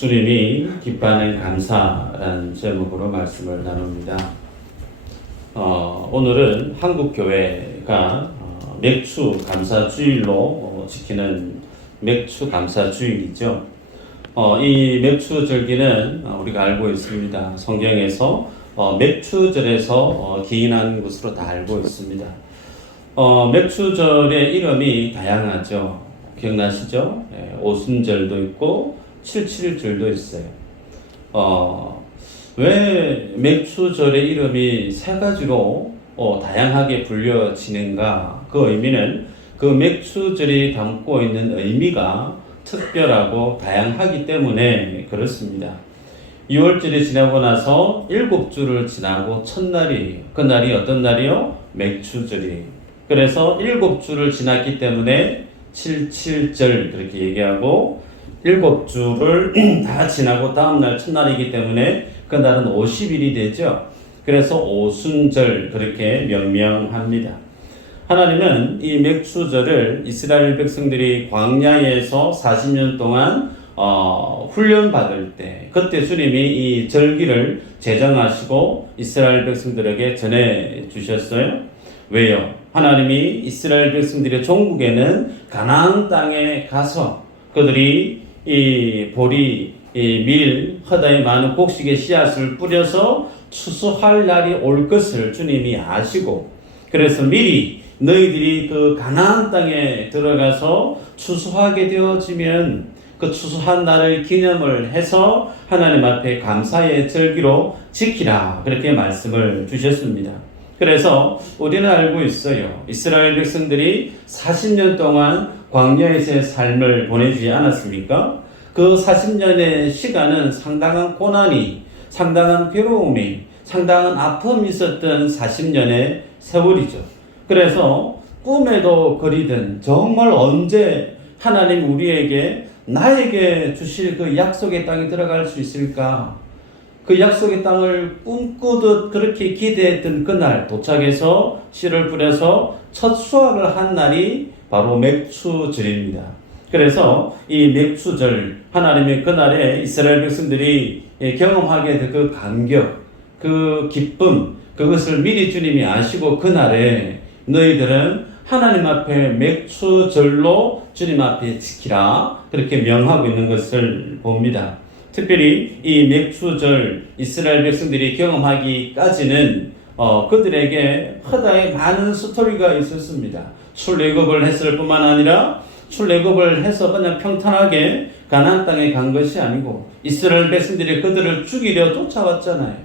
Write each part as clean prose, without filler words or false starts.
주님이 기뻐하는 감사라는 제목으로 말씀을 나눕니다. 오늘은 한국교회가 맥주 감사주일로 지키는 맥주 감사주일이죠. 이 맥주 절기는 우리가 알고 있습니다. 성경에서 맥주절에서 기인한 것으로 다 알고 있습니다. 맥주절의 이름이 다양하죠. 기억나시죠? 오순절도 있고 칠칠절도 있어요. 왜 맥주절의 이름이 세 가지로 다양하게 불려지는가? 그 의미는 그 맥주절이 담고 있는 의미가 특별하고 다양하기 때문에 그렇습니다. 6월절이 지나고 나서 7주를 지나고 첫날이에요. 그 날이 어떤 날이요? 맥주절이에요. 그래서 7주를 지났기 때문에 77절 그렇게 얘기하고 7주를 다 지나고 다음날 첫날이기 때문에 그날은 50일이 되죠. 그래서 오순절 그렇게 명명합니다. 하나님은 이 맥주절을 이스라엘 백성들이 광야에서 40년 동안 훈련받을 때 그때 주님이 이 절기를 제정하시고 이스라엘 백성들에게 전해 주셨어요. 왜요? 하나님이 이스라엘 백성들의 종국에는 가나안 땅에 가서 그들이 이 보리, 이 밀, 허다의 많은 곡식의 씨앗을 뿌려서 추수할 날이 올 것을 주님이 아시고 그래서 미리 너희들이 그 가나안 땅에 들어가서 추수하게 되어지면 그 추수한 날을 기념을 해서 하나님 앞에 감사의 절기로 지키라 그렇게 말씀을 주셨습니다. 그래서 우리는 알고 있어요. 이스라엘 백성들이 40년 동안 광야에서의 삶을 보내지 않았습니까? 그 40년의 시간은 상당한 고난이, 상당한 괴로움이, 상당한 아픔이 있었던 40년의 세월이죠. 그래서 꿈에도 그리던 정말 언제 하나님 우리에게 나에게 주실 그 약속의 땅에 들어갈 수 있을까? 그 약속의 땅을 꿈꾸듯 그렇게 기대했던 그날 도착해서 씨를 뿌려서 첫 수확을 한 날이 바로 맥주절입니다. 그래서 이 맥주절 하나님의 그날에 이스라엘 백성들이 경험하게 된 그 감격, 그 기쁨, 그것을 미리 주님이 아시고 그날에 너희들은 하나님 앞에 맥주절로 주님 앞에 지키라 그렇게 명하고 있는 것을 봅니다. 특별히 이 맥주절 이스라엘 백성들이 경험하기까지는 그들에게 허다의 많은 스토리가 있었습니다. 출애굽을 했을 뿐만 아니라 출애굽을 해서 그냥 평탄하게 가나안 땅에 간 것이 아니고 이스라엘 백성들이 그들을 죽이려 쫓아왔잖아요.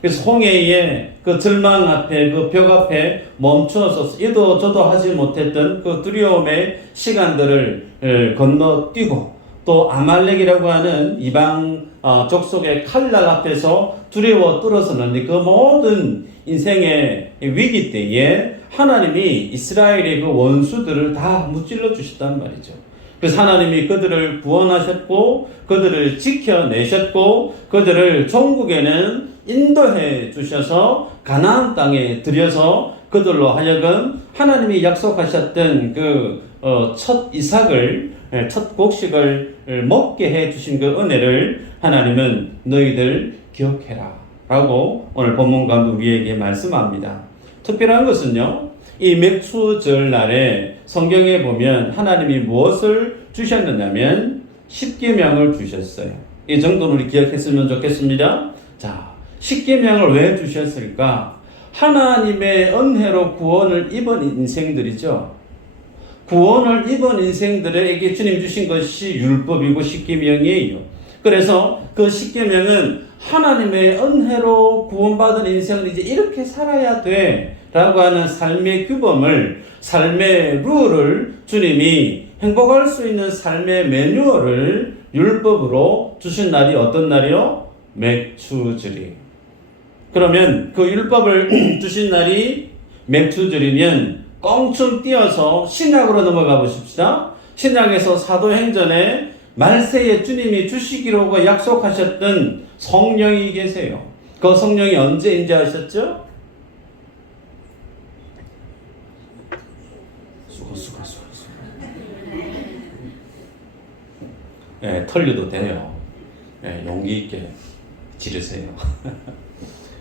그래서 홍해의 그 절망 앞에 그 벽 앞에 멈추어서 이도 저도 하지 못했던 그 두려움의 시간들을 건너뛰고 또 아말렉이라고 하는 이방 족속의 칼날 앞에서 두려워 떨어서는 그 모든 인생의 위기 때에 하나님이 이스라엘의 그 원수들을 다 무찔러 주셨단 말이죠. 그래서 하나님이 그들을 구원하셨고 그들을 지켜내셨고 그들을 종국에는 인도해 주셔서 가나안 땅에 들여서 그들로 하여금 하나님이 약속하셨던 그 첫 이삭을 첫 곡식을 먹게 해 주신 그 은혜를 하나님은 너희들 기억해라 라고 오늘 본문 가운데 우리에게 말씀합니다. 특별한 것은요, 이 맥주절 날에 성경에 보면 하나님이 무엇을 주셨느냐면 십계명을 주셨어요. 이 정도는 우리 기억했으면 좋겠습니다. 자, 십계명을 왜 주셨을까? 하나님의 은혜로 구원을 입은 인생들이죠. 구원을 입은 인생들에게 주님 주신 것이 율법이고 십계명이에요. 그래서 그 십계명은 하나님의 은혜로 구원받은 인생을 이제 이렇게 살아야 돼 라고 하는 삶의 규범을, 삶의 룰을 주님이 행복할 수 있는 삶의 매뉴얼을 율법으로 주신 날이 어떤 날이요? 맥주절이에요. 그러면 그 율법을 주신 날이 맥주절이면 껑충 뛰어서 신약으로 넘어가 보십시다. 신약에서 사도행전에 말세에 주님이 주시기로 약속하셨던 성령이 계세요. 그 성령이 언제 임재하셨죠? 수고. 털려도 돼요. 용기 있게 지르세요.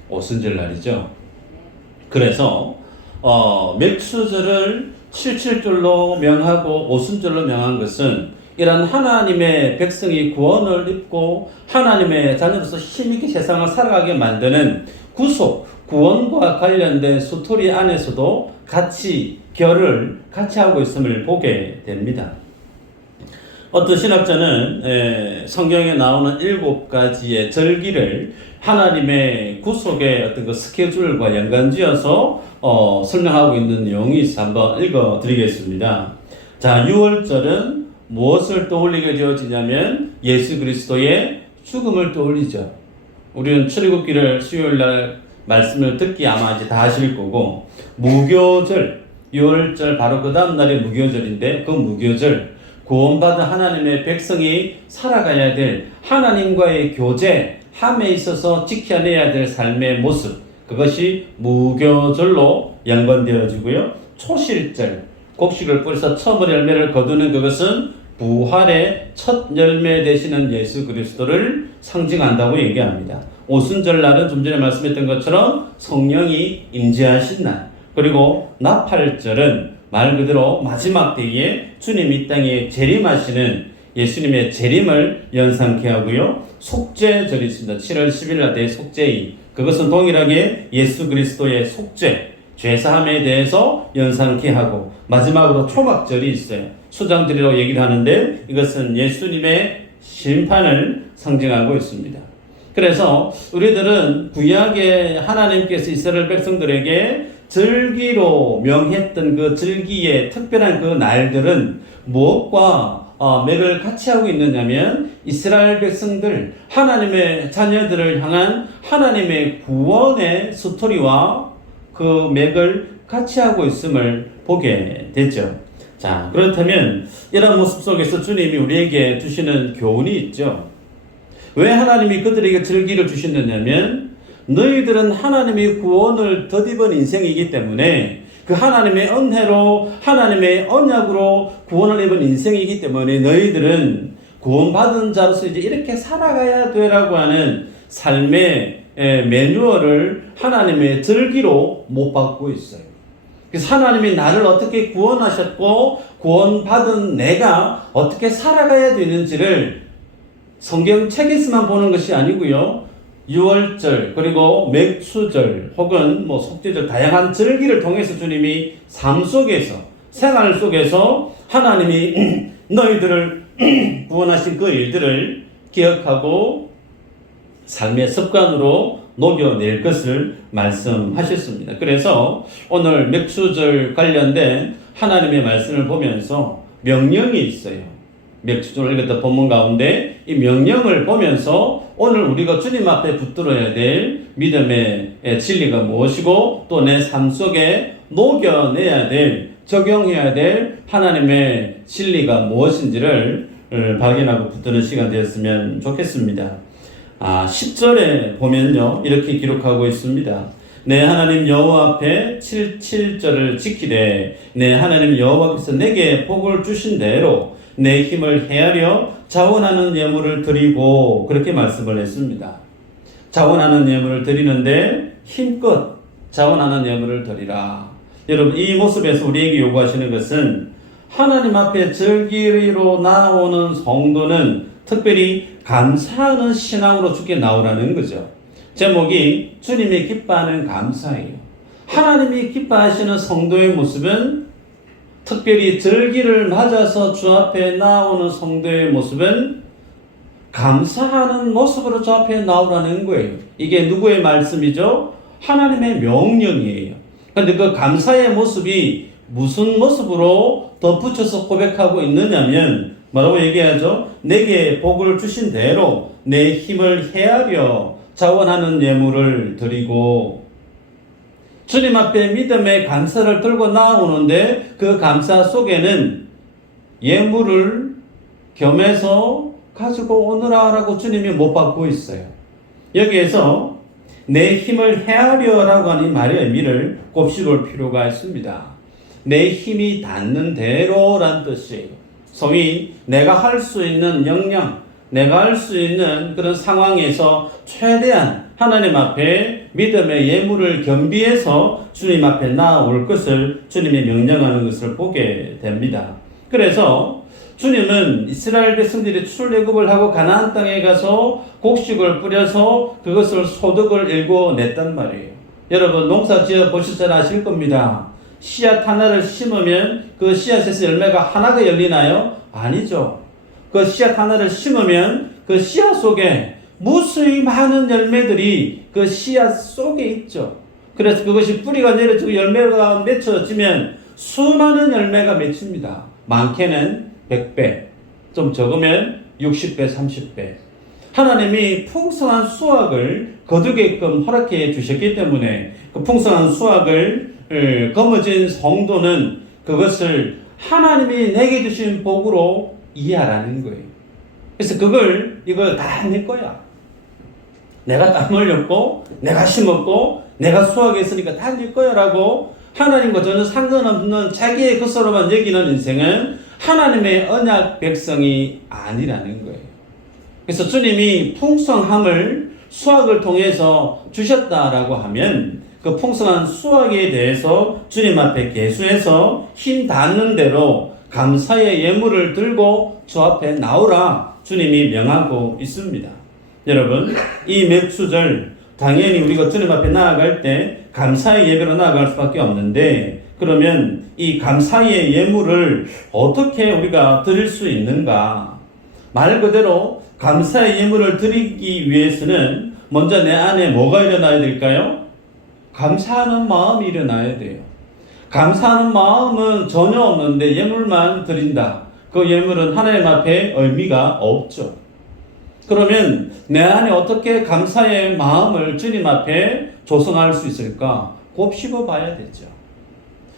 오순절날이죠. 그래서 맥추절을 77절로 명하고 오순절로 명한 것은 이런 하나님의 백성이 구원을 입고 하나님의 자녀로서 힘있게 세상을 살아가게 만드는 구속, 구원과 관련된 스토리 안에서도 같이 결을 같이 하고 있음을 보게 됩니다. 어떤 신학자는 성경에 나오는 7가지의 절기를 하나님의 구속의 어떤 그 스케줄과 연관지어서 설명하고 있는 내용이 있어 한번 읽어드리겠습니다. 자, 6월절은 무엇을 떠올리게 되어지냐면 예수 그리스도의 죽음을 떠올리죠. 우리는 출애굽기를 수요일날 말씀을 듣기 아마 이제 다 하실 거고, 무교절, 6월절 바로 그 다음 날이 무교절인데, 그 무교절, 구원받은 하나님의 백성이 살아가야 될 하나님과의 교제, 함에 있어서 지켜내야 될 삶의 모습, 그것이 무교절로 연관되어지고요. 초실절, 곡식을 뿌려서 처음으로 열매를 거두는 그것은 부활의 첫 열매 되시는 예수 그리스도를 상징한다고 얘기합니다. 오순절날은 좀 전에 말씀했던 것처럼 성령이 임재하신 날, 그리고 나팔절은 말 그대로 마지막 때에 주님 이 땅에 재림하시는 예수님의 재림을 연상케 하고요. 속죄절이 있습니다. 7월 10일 날 때 속죄일, 그것은 동일하게 예수 그리스도의 속죄, 죄사함에 대해서 연상케 하고, 마지막으로 초막절이 있어요. 수장절이라고 얘기를 하는데 이것은 예수님의 심판을 상징하고 있습니다. 그래서 우리들은 구약의 하나님께서 이스라엘 백성들에게 절기로 명했던 그 절기의 특별한 그 날들은 무엇과 맥을 같이 하고 있느냐면 이스라엘 백성들, 하나님의 자녀들을 향한 하나님의 구원의 스토리와 그 맥을 같이 하고 있음을 보게 되죠. 자, 그렇다면 이런 모습 속에서 주님이 우리에게 주시는 교훈이 있죠. 왜 하나님이 그들에게 절기를 주시느냐면 너희들은 하나님의 구원을 덧입은 인생이기 때문에, 그 하나님의 은혜로 하나님의 언약으로 구원을 입은 인생이기 때문에 너희들은 구원받은 자로서 이제 이렇게 살아가야 되라고 하는 삶의 매뉴얼을 하나님의 절기로 못 받고 있어요. 그래서 하나님이 나를 어떻게 구원하셨고 구원받은 내가 어떻게 살아가야 되는지를 성경책에서만 보는 것이 아니고요. 6월절 그리고 맥추절 혹은 속죄절, 다양한 절기를 통해서 주님이 삶 속에서, 생활 속에서 하나님이 너희들을 구원하신 그 일들을 기억하고 삶의 습관으로 녹여낼 것을 말씀하셨습니다. 그래서 오늘 맥추절 관련된 하나님의 말씀을 보면서 명령이 있어요. 맥추절을 읽었던 본문 가운데 이 명령을 보면서 오늘 우리가 주님 앞에 붙들어야 될 믿음의 진리가 무엇이고 또 내 삶 속에 녹여내야 될, 적용해야 될 하나님의 진리가 무엇인지를 발견하고 붙드는 시간 되었으면 좋겠습니다. 10절에 보면요, 이렇게 기록하고 있습니다. 내 하나님 여호와 앞에 7절을 지키되 내 하나님 여호와께서 내게 복을 주신 대로 내 힘을 헤아려 자원하는 예물을 드리고, 그렇게 말씀을 했습니다. 자원하는 예물을 드리는데 힘껏 자원하는 예물을 드리라. 여러분, 이 모습에서 우리에게 요구하시는 것은 하나님 앞에 절기로 나오는 성도는 특별히 감사하는 신앙으로 주께 나오라는 거죠. 제목이 주님이 기뻐하는 감사예요. 하나님이 기뻐하시는 성도의 모습은, 특별히 절기를 맞아서 주 앞에 나오는 성도의 모습은 감사하는 모습으로 주 앞에 나오라는 거예요. 이게 누구의 말씀이죠? 하나님의 명령이에요. 그런데 그 감사의 모습이 무슨 모습으로 덧붙여서 고백하고 있느냐면 뭐라고 얘기하죠? 내게 복을 주신 대로 내 힘을 헤아려 자원하는 예물을 드리고, 주님 앞에 믿음의 감사를 들고 나오는데 그 감사 속에는 예물을 겸해서 가지고 오느라라고 주님이 못 받고 있어요. 여기에서 내 힘을 헤아려라고 하는 이 말의 의미를 곱씹을 필요가 있습니다. 내 힘이 닿는 대로란 뜻이에요. 소위 내가 할 수 있는 역량, 내가 할 수 있는 그런 상황에서 최대한 하나님 앞에 믿음의 예물을 겸비해서 주님 앞에 나아올 것을 주님이 명령하는 것을 보게 됩니다. 그래서 주님은 이스라엘 백성들이 출애굽을 하고 가나안 땅에 가서 곡식을 뿌려서 그것을 소득을 일궈냈단 말이에요. 여러분 농사 지어 보실 줄 아실 겁니다. 씨앗 하나를 심으면 그 씨앗에서 열매가 하나가 열리나요? 아니죠. 그 씨앗 하나를 심으면 그 씨앗 속에 무수히 많은 열매들이 그 씨앗 속에 있죠. 그래서 그것이 뿌리가 내려지고 열매가 맺혀지면 수많은 열매가 맺힙니다. 많게는 100배, 좀 적으면 60배, 30배. 하나님이 풍성한 수확을 거두게끔 허락해 주셨기 때문에 그 풍성한 수확을 거머쥔 성도는 그것을 하나님이 내게 주신 복으로 이해하라는 거예요. 그래서 이걸 다 내 거야. 내가 땀 흘렸고, 내가 심었고, 내가 수확했으니까 다 내 거야 라고 하나님과 전혀 상관없는 자기의 것으로만 여기는 인생은 하나님의 언약 백성이 아니라는 거예요. 그래서 주님이 풍성함을 수확을 통해서 주셨다라고 하면 그 풍성한 수확에 대해서 주님 앞에 계수해서 힘 닿는 대로 감사의 예물을 들고 주 앞에 나오라 주님이 명하고 있습니다. 여러분, 이 맥주절 당연히 우리가 주님 앞에 나아갈 때 감사의 예배로 나아갈 수밖에 없는데, 그러면 이 감사의 예물을 어떻게 우리가 드릴 수 있는가? 말 그대로 감사의 예물을 드리기 위해서는 먼저 내 안에 뭐가 일어나야 될까요? 감사하는 마음이 일어나야 돼요. 감사하는 마음은 전혀 없는데 예물만 드린다. 그 예물은 하나님 앞에 의미가 없죠. 그러면 내 안에 어떻게 감사의 마음을 주님 앞에 조성할 수 있을까? 곱씹어 봐야 되죠.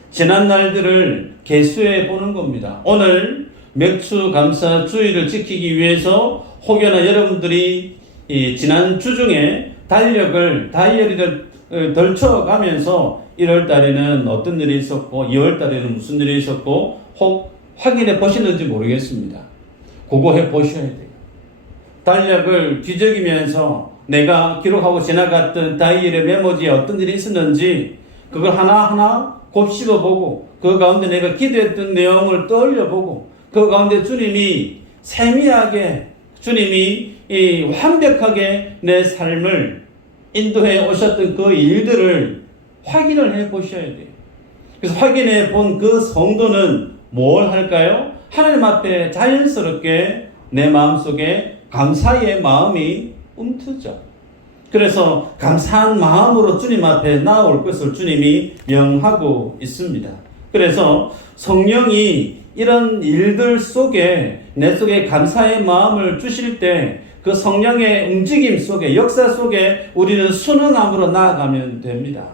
지난 날들을 계수해 보는 겁니다. 오늘 맥주 감사 주의를 지키기 위해서 혹여나 여러분들이 이 지난 주 중에 다이어리를 덜쳐가면서 1월 달에는 어떤 일이 있었고 2월 달에는 무슨 일이 있었고 혹 확인해 보시는지 모르겠습니다. 그거 해 보셔야 돼요. 달력을 뒤적이면서 내가 기록하고 지나갔던 다이어리 메모지에 어떤 일이 있었는지 그걸 하나하나 곱씹어보고 그 가운데 내가 기도했던 내용을 떠올려보고 그 가운데 주님이 세미하게 주님이 완벽하게 내 삶을 인도해 오셨던 그 일들을 확인을 해 보셔야 돼요. 그래서 확인해 본 그 성도는 뭘 할까요? 하나님 앞에 자연스럽게 내 마음속에 감사의 마음이 움트죠. 그래서 감사한 마음으로 주님 앞에 나올 것을 주님이 명하고 있습니다. 그래서 성령이 이런 일들 속에 내 속에 감사의 마음을 주실 때 그 성령의 움직임 속에 역사 속에 우리는 순응함으로 나아가면 됩니다.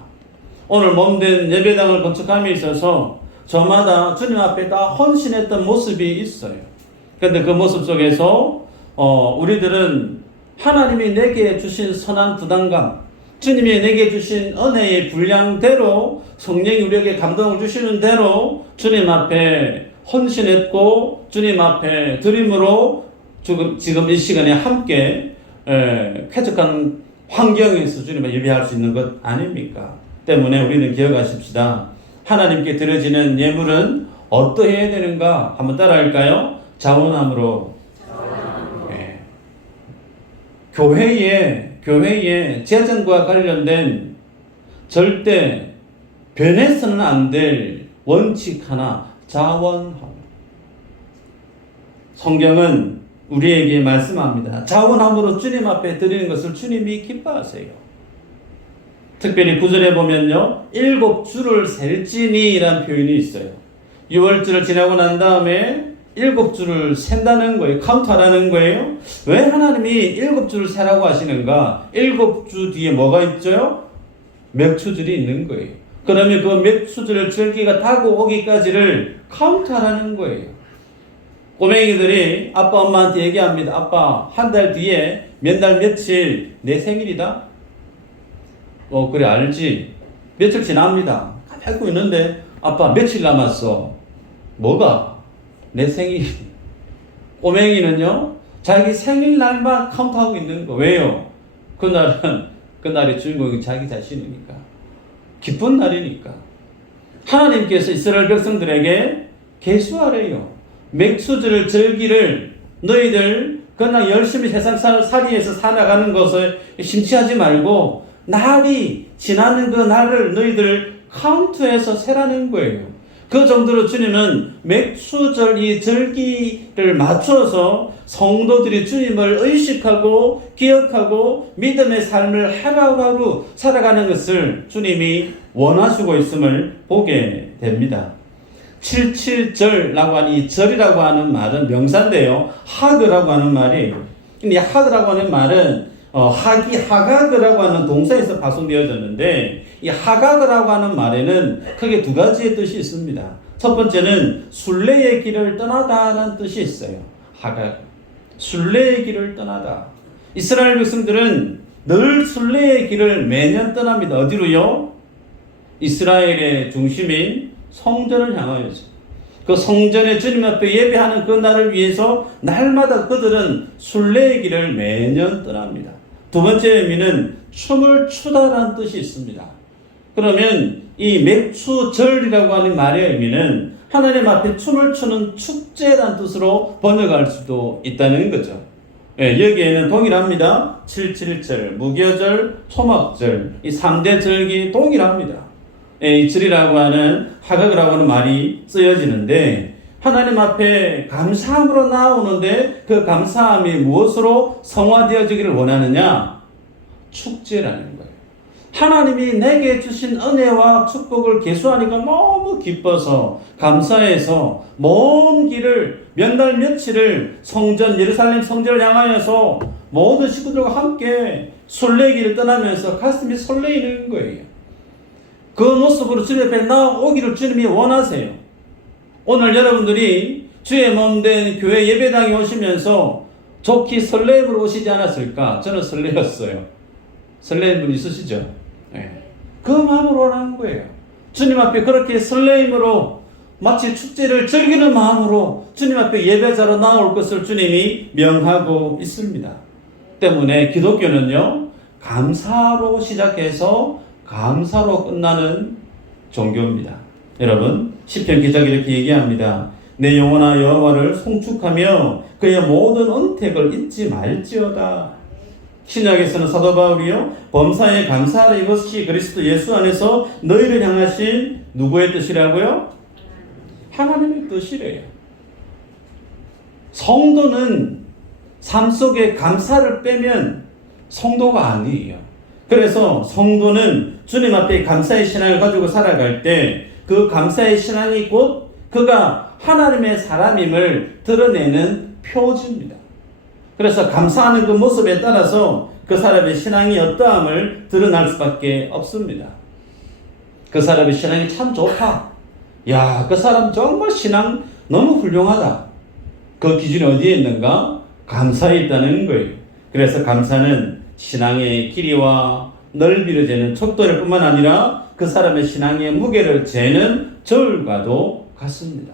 오늘 몸된 예배당을 건축함에 있어서 저마다 주님 앞에 다 헌신했던 모습이 있어요. 그런데 그 모습 속에서 우리들은 하나님이 내게 주신 선한 부담감, 주님이 내게 주신 은혜의 분량대로 성령이 우리에게 감동을 주시는 대로 주님 앞에 헌신했고 주님 앞에 드림으로 지금 이 시간에 함께 쾌적한 환경에서 주님을 예배할 수 있는 것 아닙니까? 때문에 우리는 기억하십시다. 하나님께 드려지는 예물은 어떠해야 되는가? 한번 따라할까요? 자원함으로. 네. 교회의 재정과 관련된 절대 변해서는 안 될 원칙 하나, 자원함. 성경은 우리에게 말씀합니다. 자원함으로 주님 앞에 드리는 것을 주님이 기뻐하세요. 특별히 9절에 보면요, 7주를 셀지니 라는 표현이 있어요. 6월주를 지나고 난 다음에 7주를 센다는 거예요. 카운트하라는 거예요. 왜 하나님이 7주를 세라고 하시는가? 7주 뒤에 뭐가 있죠? 맥주절이 있는 거예요. 그러면 그 맥주절 절기가 다고 오기까지를 카운트하라는 거예요. 꼬맹이들이 아빠 엄마한테 얘기합니다. 아빠, 한 달 뒤에 몇 날 며칠 내 생일이다? 그래 알지. 며칠 지납니다. 알고 있는데 아빠 며칠 남았어. 뭐가? 내 생일. 꼬맹이는요, 자기 생일날만 카운트하고 있는 거. 왜요? 그날의 주인공이 자기 자신이니까. 기쁜 날이니까. 하나님께서 이스라엘 백성들에게 계수하래요. 맥수절 절기를 너희들 그냥 열심히 세상 살이에서 살아가는 것을 심취하지 말고 날이 지나는 그 날을 너희들 카운트해서 세라는 거예요. 그 정도로 주님은 맥수절 이 절기를 맞춰서 성도들이 주님을 의식하고 기억하고 믿음의 삶을 하루하루 살아가는 것을 주님이 원하시고 있음을 보게 됩니다. 77절이라고 하는 이 절이라고 하는 말은 명사인데요. 하그라고 하는 말이에요. 이 하그라고 하는 말은 하가그라고 하는 동사에서 파송되어졌는데 이 하가그라고 하는 말에는 크게 두 가지의 뜻이 있습니다. 첫 번째는 순례의 길을 떠나다라는 뜻이 있어요. 하가그. 순례의 길을 떠나다. 이스라엘 백성들은 늘 순례의 길을 매년 떠납니다. 어디로요? 이스라엘의 중심인 성전을 향하여서. 그 성전에 주님 앞에 예배하는 그 날을 위해서 날마다 그들은 순례의 길을 매년 떠납니다. 두 번째 의미는 춤을 추다라는 뜻이 있습니다. 그러면 이 맥추절이라고 하는 말의 의미는 하나님 앞에 춤을 추는 축제라는 뜻으로 번역할 수도 있다는 거죠. 여기에는 동일합니다. 7.7절, 무교절, 초막절, 이 3대 절기 동일합니다. 이 절이라고 하는 하각이라고 하는 말이 쓰여지는데 하나님 앞에 감사함으로 나오는데 그 감사함이 무엇으로 성화되어지기를 원하느냐? 축제라는 거예요. 하나님이 내게 주신 은혜와 축복을 계수하니까 너무 기뻐서 감사해서 먼 길을 몇 날 며칠을 성전 예루살렘 성전을 향하여서 모든 식구들과 함께 순례길을 떠나면서 가슴이 설레이는 거예요. 그 모습으로 주님 앞에 나오기를 주님이 원하세요. 오늘 여러분들이 주의 몸된 교회 예배당에 오시면서 좋게 설렘으로 오시지 않았을까? 저는 설레었어요. 설레는 분 있으시죠? 네. 그 마음으로 오라는 거예요. 주님 앞에 그렇게 설레임으로 마치 축제를 즐기는 마음으로 주님 앞에 예배자로 나올 것을 주님이 명하고 있습니다. 때문에 기독교는요, 감사로 시작해서 감사로 끝나는 종교입니다. 여러분, 시편 기자가 이렇게 얘기합니다. 내 영혼아 여호와를 송축하며 그의 모든 은택을 잊지 말지어다. 신약에서는 사도 바울이요, 범사에 감사하라, 이것이 그리스도 예수 안에서 너희를 향하신 누구의 뜻이라고요? 하나님의 뜻이래요. 성도는 삶 속에 감사를 빼면 성도가 아니에요. 그래서 성도는 주님 앞에 감사의 신앙을 가지고 살아갈 때 그 감사의 신앙이 곧 그가 하나님의 사람임을 드러내는 표지입니다. 그래서 감사하는 그 모습에 따라서 그 사람의 신앙이 어떠함을 드러날 수밖에 없습니다. 그 사람의 신앙이 참 좋다. 야, 그 사람 정말 신앙 너무 훌륭하다. 그 기준이 어디에 있는가? 감사에 있다는 거예요. 그래서 감사는 신앙의 길이와 넓이를 재는 척도를 뿐만 아니라 그 사람의 신앙의 무게를 재는 저울과도 같습니다.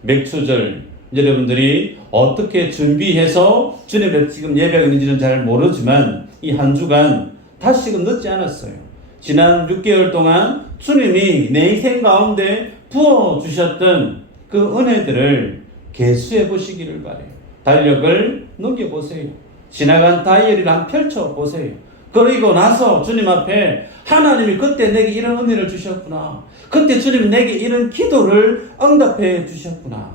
맥추절, 여러분들이 어떻게 준비해서 주님 앞에 지금 예배가 있는지는 잘 모르지만 이 한 주간 다시금 늦지 않았어요. 지난 6개월 동안 주님이 내 인생 가운데 부어주셨던 그 은혜들을 계수해 보시기를 바라요. 달력을 넘겨보세요. 지나간 다이어리를 한번 펼쳐보세요. 그리고 나서 주님 앞에 하나님이 그때 내게 이런 은혜를 주셨구나. 그때 주님이 내게 이런 기도를 응답해 주셨구나.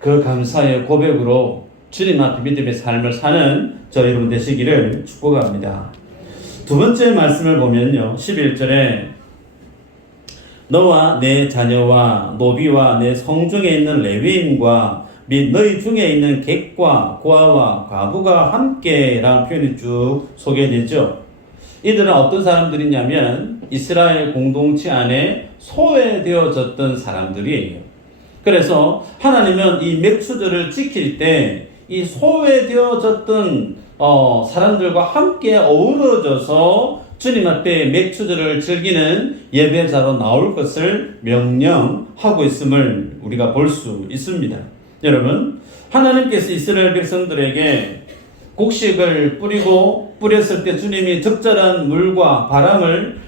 그 감사의 고백으로 주님 앞에 믿음의 삶을 사는 저 여러분 되시기를 축복합니다. 두 번째 말씀을 보면요, 11절에 너와 내 자녀와 노비와 내 성중에 있는 레위인과 및 너희 중에 있는 객과 고아와 과부가 함께라는 표현이 쭉 소개되죠. 이들은 어떤 사람들이냐면 이스라엘 공동체 안에 소외되어졌던 사람들이에요. 그래서 하나님은 이 맥추절을 지킬 때 이 소외되어졌던 사람들과 함께 어우러져서 주님 앞에 맥추절을 즐기는 예배자로 나올 것을 명령하고 있음을 우리가 볼 수 있습니다. 여러분, 하나님께서 이스라엘 백성들에게 곡식을 뿌렸을 때 주님이 적절한 물과 바람을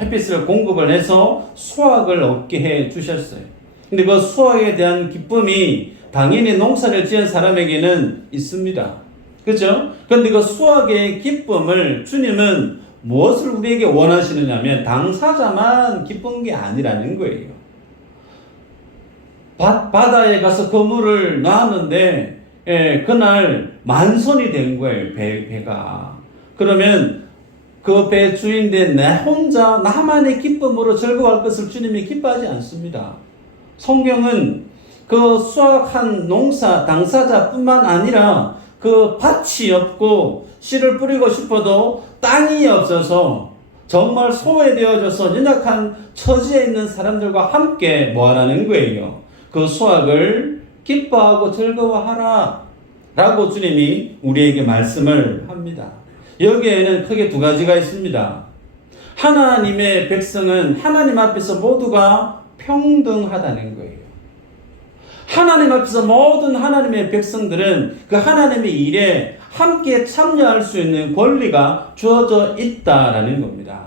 햇빛을 공급을 해서 수확을 얻게 해 주셨어요. 근데 그 수확에 대한 기쁨이 당연히 농사를 지은 사람에게는 있습니다. 그렇죠? 그런데 그 수확의 기쁨을 주님은 무엇을 우리에게 원하시느냐면 당사자만 기쁜 게 아니라는 거예요. 바다에 가서 그물을 놨는데 그날 만선이 된 거예요. 배가. 그러면 그 배 주인인데 나 혼자 나만의 기쁨으로 즐거워할 것을 주님이 기뻐하지 않습니다. 성경은 그 수확한 농사 당사자뿐만 아니라 그 밭이 없고 씨를 뿌리고 싶어도 땅이 없어서 정말 소외되어져서 연약한 처지에 있는 사람들과 함께 뭐하라는 거예요. 그 수확을 기뻐하고 즐거워하라 라고 주님이 우리에게 말씀을 합니다. 여기에는 크게 두 가지가 있습니다. 하나님의 백성은 하나님 앞에서 모두가 평등하다는 거예요. 하나님 앞에서 모든 하나님의 백성들은 그 하나님의 일에 함께 참여할 수 있는 권리가 주어져 있다라는 겁니다.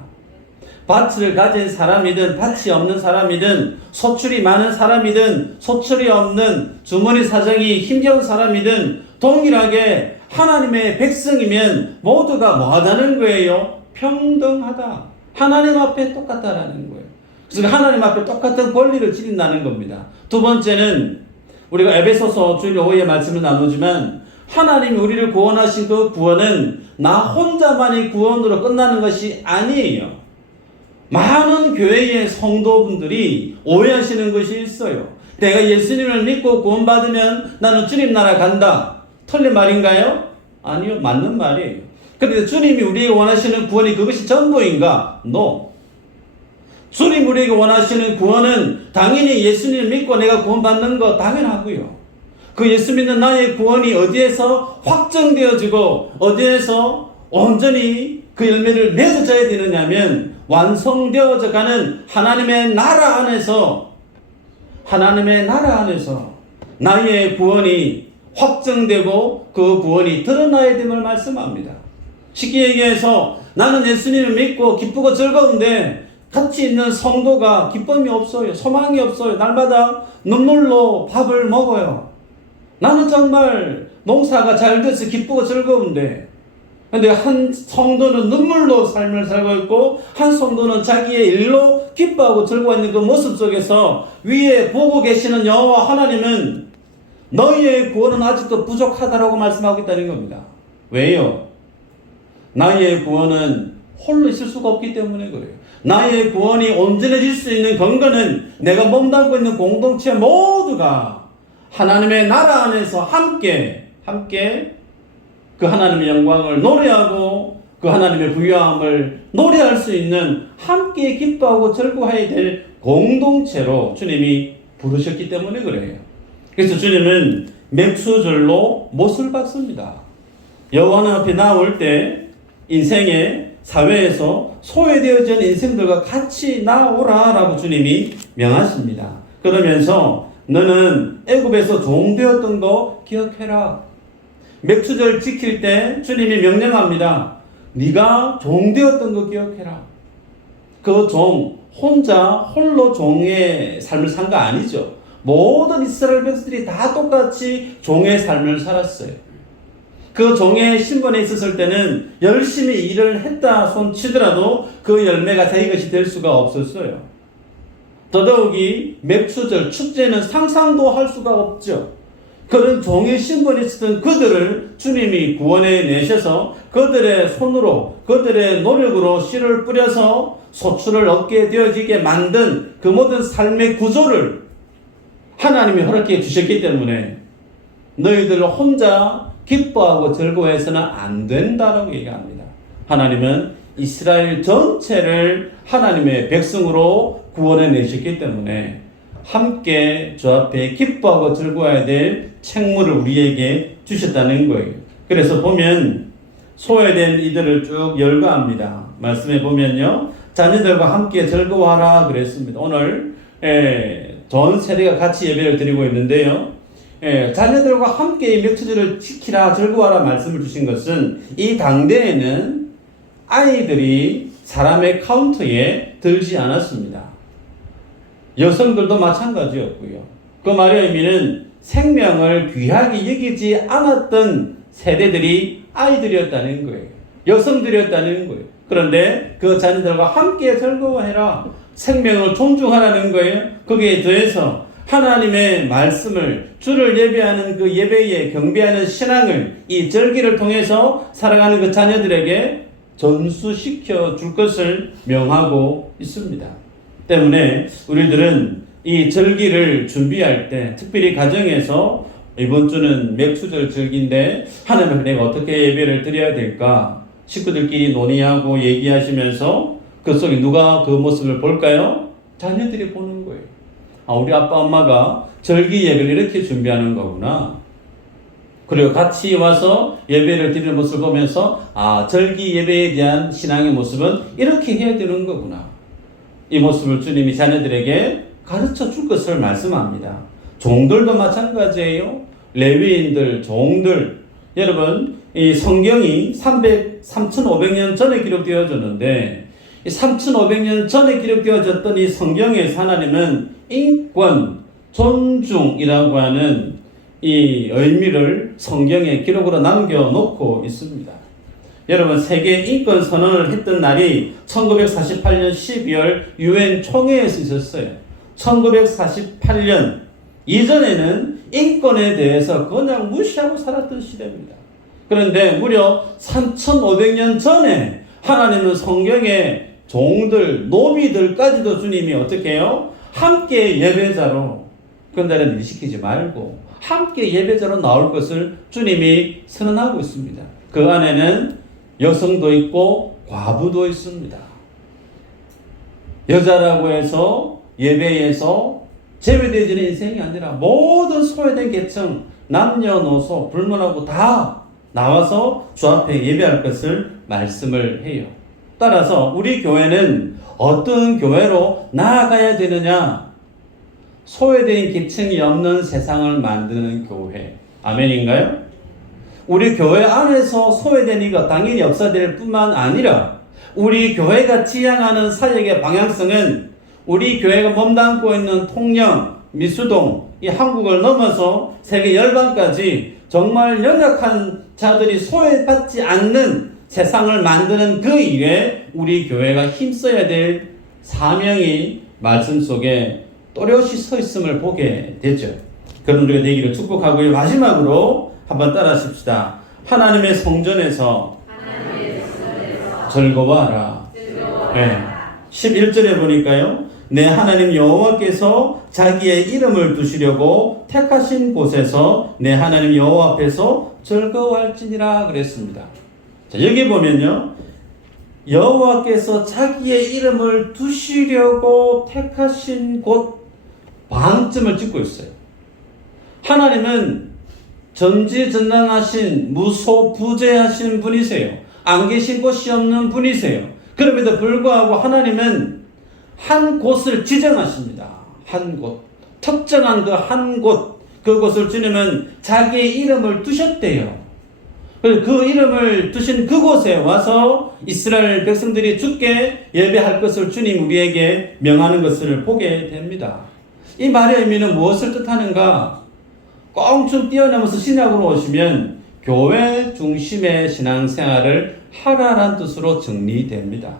밭을 가진 사람이든 밭이 없는 사람이든 소출이 많은 사람이든 소출이 없는 주머니 사정이 힘겨운 사람이든 동일하게 하나님의 백성이면 모두가 뭐하다는 거예요? 평등하다. 하나님 앞에 똑같다라는 거예요. 그래서 하나님 앞에 똑같은 권리를 지닌다는 겁니다. 두 번째는 우리가 에베소서 주일 오후에 말씀을 나누지만 하나님이 우리를 구원하신 그 구원은 나 혼자만의 구원으로 끝나는 것이 아니에요. 많은 교회의 성도분들이 오해하시는 것이 있어요. 내가 예수님을 믿고 구원받으면 나는 주님 나라 간다. 틀린 말인가요? 아니요, 맞는 말이에요. 그런데 주님이 우리에게 원하시는 구원이 그것이 전부인가? No. 주님 우리에게 원하시는 구원은 당연히 예수님을 믿고 내가 구원받는 거 당연하고요. 그 예수 믿는 나의 구원이 어디에서 확정되어지고 어디에서 온전히 그 열매를 맺어져야 되느냐면 완성되어져 가는 하나님의 나라 안에서 나의 구원이 확정되고 그 구원이 드러나야 됨을 말씀합니다. 쉽게 얘기해서 나는 예수님을 믿고 기쁘고 즐거운데 같이 있는 성도가 기쁨이 없어요. 소망이 없어요. 날마다 눈물로 밥을 먹어요. 나는 정말 농사가 잘 돼서 기쁘고 즐거운데 근데 한 성도는 눈물로 삶을 살고 있고 한 성도는 자기의 일로 기뻐하고 즐거워 있는 그 모습 속에서 위에 보고 계시는 여호와 하나님은 너희의 구원은 아직도 부족하다라고 말씀하고 있다는 겁니다. 왜요? 나의 구원은 홀로 있을 수가 없기 때문에 그래요. 나의 구원이 온전해질 수 있는 근거는 내가 몸담고 있는 공동체 모두가 하나님의 나라 안에서 함께 그 하나님의 영광을 노래하고 그 하나님의 부유함을 노래할 수 있는 함께 기뻐하고 즐거워해야 될 공동체로 주님이 부르셨기 때문에 그래요. 그래서 주님은 맥수절로 못을 박습니다. 여호와 앞에 나올 때 인생의 사회에서 소외되어진 인생들과 같이 나오라라고 주님이 명하십니다. 그러면서 너는 애굽에서 종되었던 거 기억해라. 맥수절 지킬 때 주님이 명령합니다. 네가 종되었던 거 기억해라. 그 종 홀로 종의 삶을 산 거 아니죠. 모든 이스라엘 백성들이 다 똑같이 종의 삶을 살았어요. 그 종의 신분에 있었을 때는 열심히 일을 했다 손 치더라도 그 열매가 자기 것이 될 수가 없었어요. 더더욱이 맥수절 축제는 상상도 할 수가 없죠. 그런 종의 신분에 있었던 그들을 주님이 구원해 내셔서 그들의 손으로 그들의 노력으로 씨를 뿌려서 소출을 얻게 되어지게 만든 그 모든 삶의 구조를 하나님이 허락해 주셨기 때문에 너희들 혼자 기뻐하고 즐거워해서는 안 된다라고 얘기합니다. 하나님은 이스라엘 전체를 하나님의 백성으로 구원해 내셨기 때문에 함께 주 앞에 기뻐하고 즐거워해야 될 책무를 우리에게 주셨다는 거예요. 그래서 보면 소외된 이들을 쭉 열거합니다. 말씀해 보면요. 자녀들과 함께 즐거워하라 그랬습니다. 오늘 전 세대가 같이 예배를 드리고 있는데요. 자녀들과 함께 이 맥추절을 지키라 즐거워하라 말씀을 주신 것은 이 당대에는 아이들이 사람의 카운터에 들지 않았습니다. 여성들도 마찬가지였고요. 그 말의 의미는 생명을 귀하게 여기지 않았던 세대들이 아이들이었다는 거예요. 여성들이었다는 거예요. 그런데 그 자녀들과 함께 즐거워해라. 생명을 존중하라는 거예요. 거기에 더해서 하나님의 말씀을 주를 예배하는 그 예배에 경배하는 신앙을 이 절기를 통해서 살아가는 그 자녀들에게 전수시켜 줄 것을 명하고 있습니다. 때문에 우리들은 이 절기를 준비할 때 특별히 가정에서 이번 주는 맥추절 절기인데 하나님 내가 어떻게 예배를 드려야 될까 식구들끼리 논의하고 얘기하시면서 그 속에 누가 그 모습을 볼까요? 자녀들이 보는 거예요. 우리 아빠 엄마가 절기 예배를 이렇게 준비하는 거구나. 그리고 같이 와서 예배를 드리는 모습을 보면서 절기 예배에 대한 신앙의 모습은 이렇게 해야 되는 거구나. 이 모습을 주님이 자녀들에게 가르쳐 줄 것을 말씀합니다. 종들도 마찬가지예요. 레위인들, 종들. 여러분, 이 성경이 3,500년 전에 기록되어졌는데 3,500년 전에 기록되어졌던 이 성경에서 하나님은 인권, 존중이라고 하는 이 의미를 성경에 기록으로 남겨놓고 있습니다. 여러분, 세계 인권 선언을 했던 날이 1948년 12월 유엔 총회에서 있었어요. 1948년 이전에는 인권에 대해서 그냥 무시하고 살았던 시대입니다. 그런데 무려 3,500년 전에 하나님은 성경의 종들, 노비들까지도 주님이 어떻게 해요? 함께 예배자로 그날은 일시키지 말고 함께 예배자로 나올 것을 주님이 선언하고 있습니다. 그 안에는 여성도 있고 과부도 있습니다. 여자라고 해서 예배에서 제외되어지는 인생이 아니라 모든 소외된 계층, 남녀노소, 불문하고 다 나와서 주 앞에 예배할 것을 말씀을 해요. 따라서 우리 교회는 어떤 교회로 나아가야 되느냐? 소외된 계층이 없는 세상을 만드는 교회. 아멘인가요? 우리 교회 안에서 소외된 이가 당연히 없어질 뿐만 아니라 우리 교회가 지향하는 사역의 방향성은 우리 교회가 몸담고 있는 통영, 미수동, 이 한국을 넘어서 세계 열방까지 정말 연약한 자들이 소외받지 않는 세상을 만드는 그 일에 우리 교회가 힘써야 될 사명이 말씀 속에 또렷이 서 있음을 보게 되죠. 그런 우리가 되기를 축복하고요. 마지막으로 한번 따라 하십시다. 하나님의 성전에서 즐거워하라. 네. 11절에 보니까요. 내 하나님 여호와께서 자기의 이름을 두시려고 택하신 곳에서 내 하나님 여호와 앞에서 즐거워할지니라 그랬습니다. 자, 여기 보면요. 여호와께서 자기의 이름을 두시려고 택하신 곳 방점을 찍고 있어요. 하나님은 전지전능하신 무소부재하신 분이세요. 안 계신 곳이 없는 분이세요. 그럼에도 불구하고 하나님은 한 곳을 지정하십니다. 한 곳. 특정한 그 한 곳. 그곳을 주님은 자기의 이름을 두셨대요. 그 이름을 두신 그곳에 와서 이스라엘 백성들이 주께 예배할 것을 주님 우리에게 명하는 것을 보게 됩니다. 이 말의 의미는 무엇을 뜻하는가? 껑충 뛰어넘어서 신약으로 오시면 교회 중심의 신앙생활을 하라란 뜻으로 정리됩니다.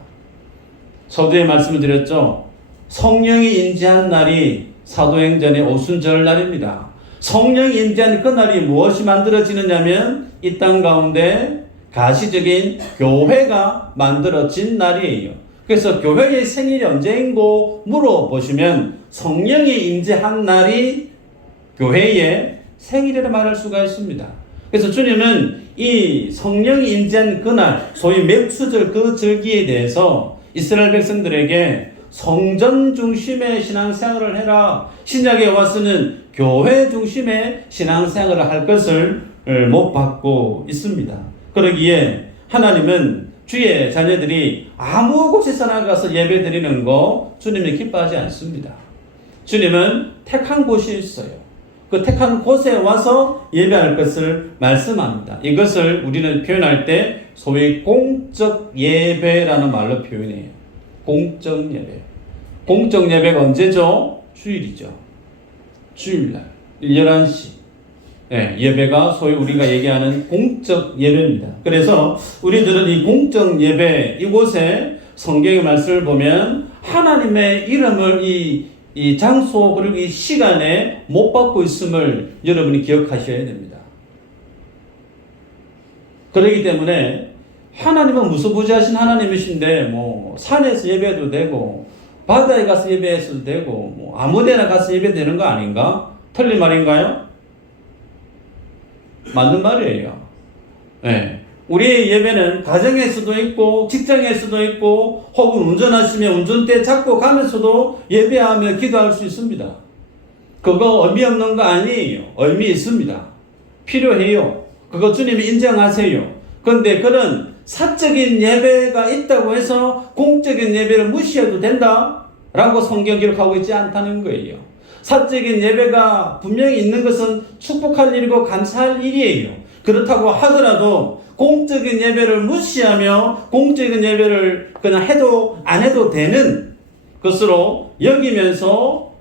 서두에 말씀을 드렸죠. 성령이 인지한 날이 사도행전의 오순절 날입니다. 성령이 인지한 그 날이 무엇이 만들어지느냐면 이 땅 가운데 가시적인 교회가 만들어진 날이에요. 그래서 교회의 생일이 언제인고 물어보시면 성령이 임재한 날이 교회의 생일이라 말할 수가 있습니다. 그래서 주님은 이 성령이 임재한 그날, 소위 맥추절 그 절기에 대해서 이스라엘 백성들에게 성전 중심의 신앙생활을 해라. 신약에 와서는 교회 중심의 신앙생활을 할 것을 못 받고 있습니다. 그러기에 하나님은 주의 자녀들이 아무 곳에서 나가서 예배 드리는 거 주님이 기뻐하지 않습니다. 주님은 택한 곳이 있어요. 그 택한 곳에 와서 예배할 것을 말씀합니다. 이것을 우리는 표현할 때 소위 공적 예배라는 말로 표현해요. 공적 예배. 공적 예배가 언제죠? 주일이죠. 주일날 11시 예배가 소위 우리가 얘기하는 공적 예배입니다. 그래서 우리들은 이 공적 예배 이곳에 성경의 말씀을 보면 하나님의 이름을 이 장소 그리고 이 시간에 못 받고 있음을 여러분이 기억하셔야 됩니다. 그렇기 때문에 하나님은 무소부지하신 하나님이신데 뭐 산에서 예배해도 되고 바다에 가서 예배해도 되고 뭐 아무데나 가서 예배되는 거 아닌가? 틀린 말인가요? 맞는 말이에요. 네. 우리의 예배는 가정에서도 있고 직장에서도 있고 혹은 운전하시며 운전대 잡고 가면서도 예배하며 기도할 수 있습니다. 그거 의미 없는 거 아니에요. 의미 있습니다. 필요해요. 그거 주님이 인정하세요. 그런데 그런 사적인 예배가 있다고 해서 공적인 예배를 무시해도 된다? 라고 성경 기록하고 있지 않다는 거예요. 사적인 예배가 분명히 있는 것은 축복할 일이고 감사할 일이에요. 그렇다고 하더라도 공적인 예배를 무시하며 공적인 예배를 그냥 해도 안 해도 되는 것으로 여기면서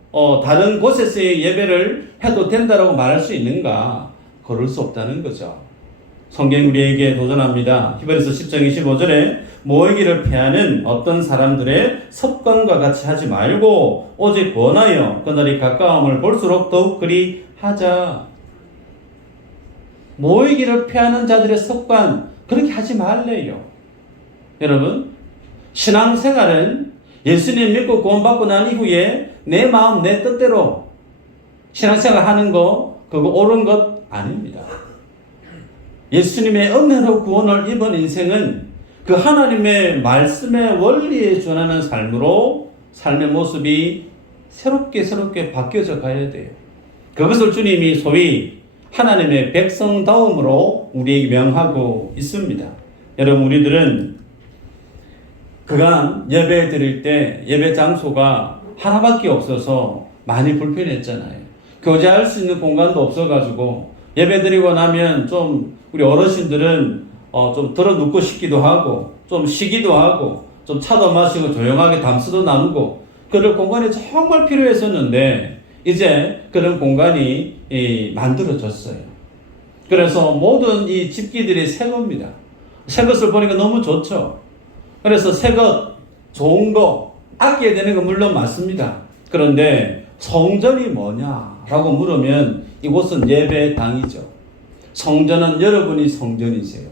다른 곳에서의 예배를 해도 된다라고 말할 수 있는가? 그럴 수 없다는 거죠. 성경이 우리에게 도전합니다. 히브리서 10장 25절에 모이기를 피하는 어떤 사람들의 습관과 같이 하지 말고 오직 권하여 그날이 가까움을 볼수록 더욱 그리 하자. 모이기를 피하는 자들의 습관 그렇게 하지 말래요. 여러분 신앙생활은 예수님 믿고 구원받고 난 이후에 내 마음 내 뜻대로 신앙생활 하는 거 그거 옳은 것 아닙니다. 예수님의 은혜로 구원을 입은 인생은 그 하나님의 말씀의 원리에 준하는 삶으로 삶의 모습이 새롭게 바뀌어져 가야 돼요. 그것을 주님이 소위 하나님의 백성다움으로 우리에게 명하고 있습니다. 여러분 우리들은 그간 예배 드릴 때 예배 장소가 하나밖에 없어서 많이 불편했잖아요. 교제할 수 있는 공간도 없어가지고 예배 드리고 나면 좀 우리 어르신들은 좀 들어 눕고 싶기도 하고 좀 쉬기도 하고 좀 차도 마시고 조용하게 담수도 나누고 그런 공간이 정말 필요했었는데 이제 그런 공간이 만들어졌어요. 그래서 모든 이 집기들이 새 겁니다. 새 것을 보니까 너무 좋죠. 그래서 새 것, 좋은 거, 아껴야 되는 건 물론 맞습니다. 그런데 성전이 뭐냐라고 물으면 이곳은 예배당이죠. 성전은 여러분이 성전이세요.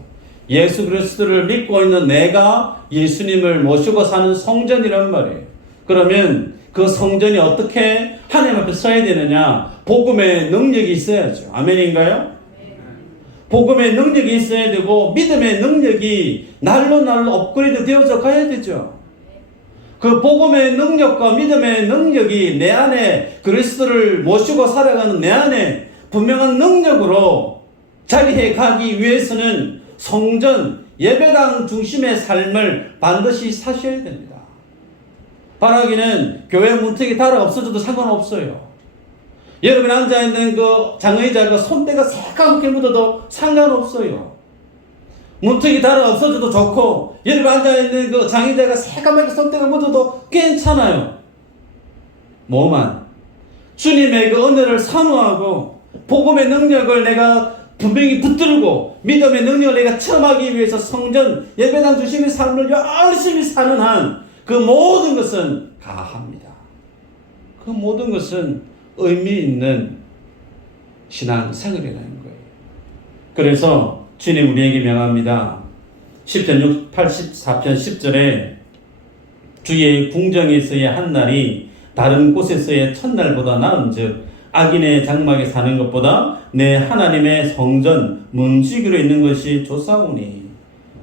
예수 그리스도를 믿고 있는 내가 예수님을 모시고 사는 성전이란 말이에요. 그러면 그 성전이 어떻게 하나님 앞에 서야 되느냐? 복음의 능력이 있어야죠. 아멘인가요? 복음의 능력이 있어야 되고 믿음의 능력이 날로 업그레이드 되어져 가야 되죠. 그 복음의 능력과 믿음의 능력이 내 안에 그리스도를 모시고 살아가는 내 안에 분명한 능력으로 자리해 가기 위해서는 성전, 예배당 중심의 삶을 반드시 사셔야 됩니다. 바라기는 교회 문턱이 달아 없어져도 상관없어요. 여러분이 앉아있는 그 장의자가 손때가 새까맣게 묻어도 상관없어요. 문턱이 달아 없어져도 좋고 여러분 앉아있는 그 장의자가 새까맣게 손때가 묻어도 괜찮아요. 뭐만 주님의 그 은혜를 사모하고 복음의 능력을 내가 분명히 붙들고 믿음의 능력을 내가 체험하기 위해서 성전 예배당 중심의 삶을 열심히 사는 한 그 모든 것은 가합니다. 그 모든 것은 의미 있는 신앙생활이라는 거예요. 그래서 주님 우리에게 명합니다. 10편 84편 10절에 주의 궁정에서의 한 날이 다른 곳에서의 첫날보다 나은즉 악인의 장막에 사는 것보다 내 하나님의 성전 문지기로 있는 것이 좋사오니.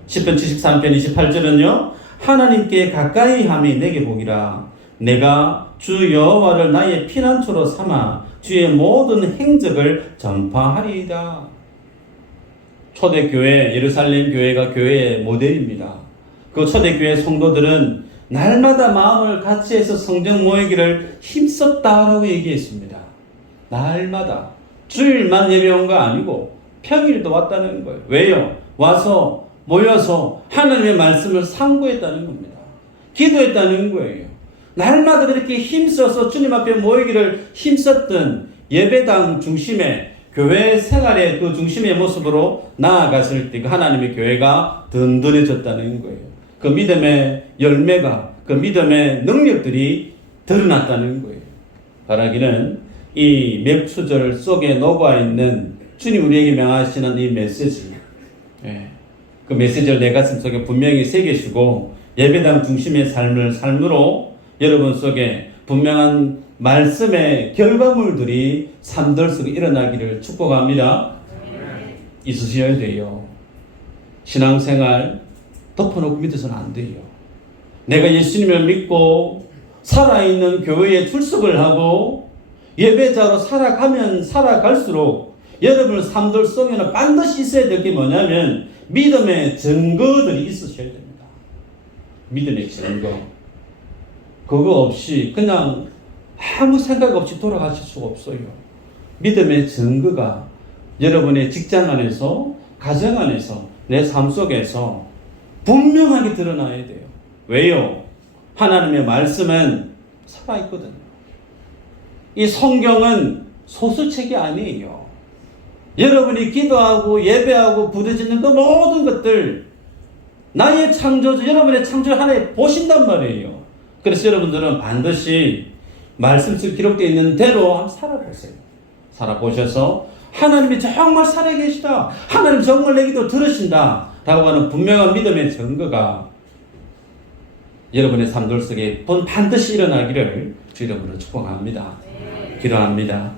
10편 73편 28절은요. 하나님께 가까이 함이 내게 복이라. 내가 주 여호와를 나의 피난처로 삼아 주의 모든 행적을 전파하리이다. 초대교회 예루살렘 교회가 교회의 모델입니다. 그 초대교회 성도들은 날마다 마음을 같이 해서 성전 모이기를 힘썼다라고 얘기했습니다. 날마다 주일만 예배 온 거 아니고 평일도 왔다는 거예요. 왜요? 와서 모여서 하나님의 말씀을 상고했다는 겁니다. 기도했다는 거예요. 날마다 그렇게 힘써서 주님 앞에 모이기를 힘썼던 예배당 중심의 교회 생활의 그 중심의 모습으로 나아갔을 때 그 하나님의 교회가 든든해졌다는 거예요. 그 믿음의 열매가, 그 믿음의 능력들이 드러났다는 거예요. 바라기는 이 맥추절 속에 녹아있는 주님 우리에게 명하시는 이 메시지, 그 메시지를 내 가슴 속에 분명히 새기시고 예배당 중심의 삶으로 여러분 속에 분명한 말씀의 결과물들이 삶들 속에 일어나기를 축복합니다. 있으셔야 돼요. 신앙생활 덮어놓고 믿어서는 안 돼요. 내가 예수님을 믿고 살아있는 교회에 출석을 하고 예배자로 살아가면 살아갈수록 여러분 삶들 속에는 반드시 있어야 될 게 뭐냐면 믿음의 증거들이 있으셔야 됩니다. 믿음의 증거. 그거 없이 그냥 아무 생각 없이 돌아가실 수가 없어요. 믿음의 증거가 여러분의 직장 안에서, 가정 안에서, 내 삶 속에서 분명하게 드러나야 돼요. 왜요? 하나님의 말씀은 살아있거든요. 이 성경은 소설책이 아니에요. 여러분이 기도하고 예배하고 부르짖는 그 모든 것들 나의 창조주, 여러분의 창조주 하나에 보신단 말이에요. 그래서 여러분들은 반드시 말씀 속에 기록되어 있는 대로 한번 살아보세요. 살아보셔서 하나님이 정말 살아계시다, 하나님 정말 내 기도 들으신다 라고 하는 분명한 믿음의 증거가 여러분의 삶들 속에 반드시 일어나기를 주 이름으로 축복합니다. 기도합니다.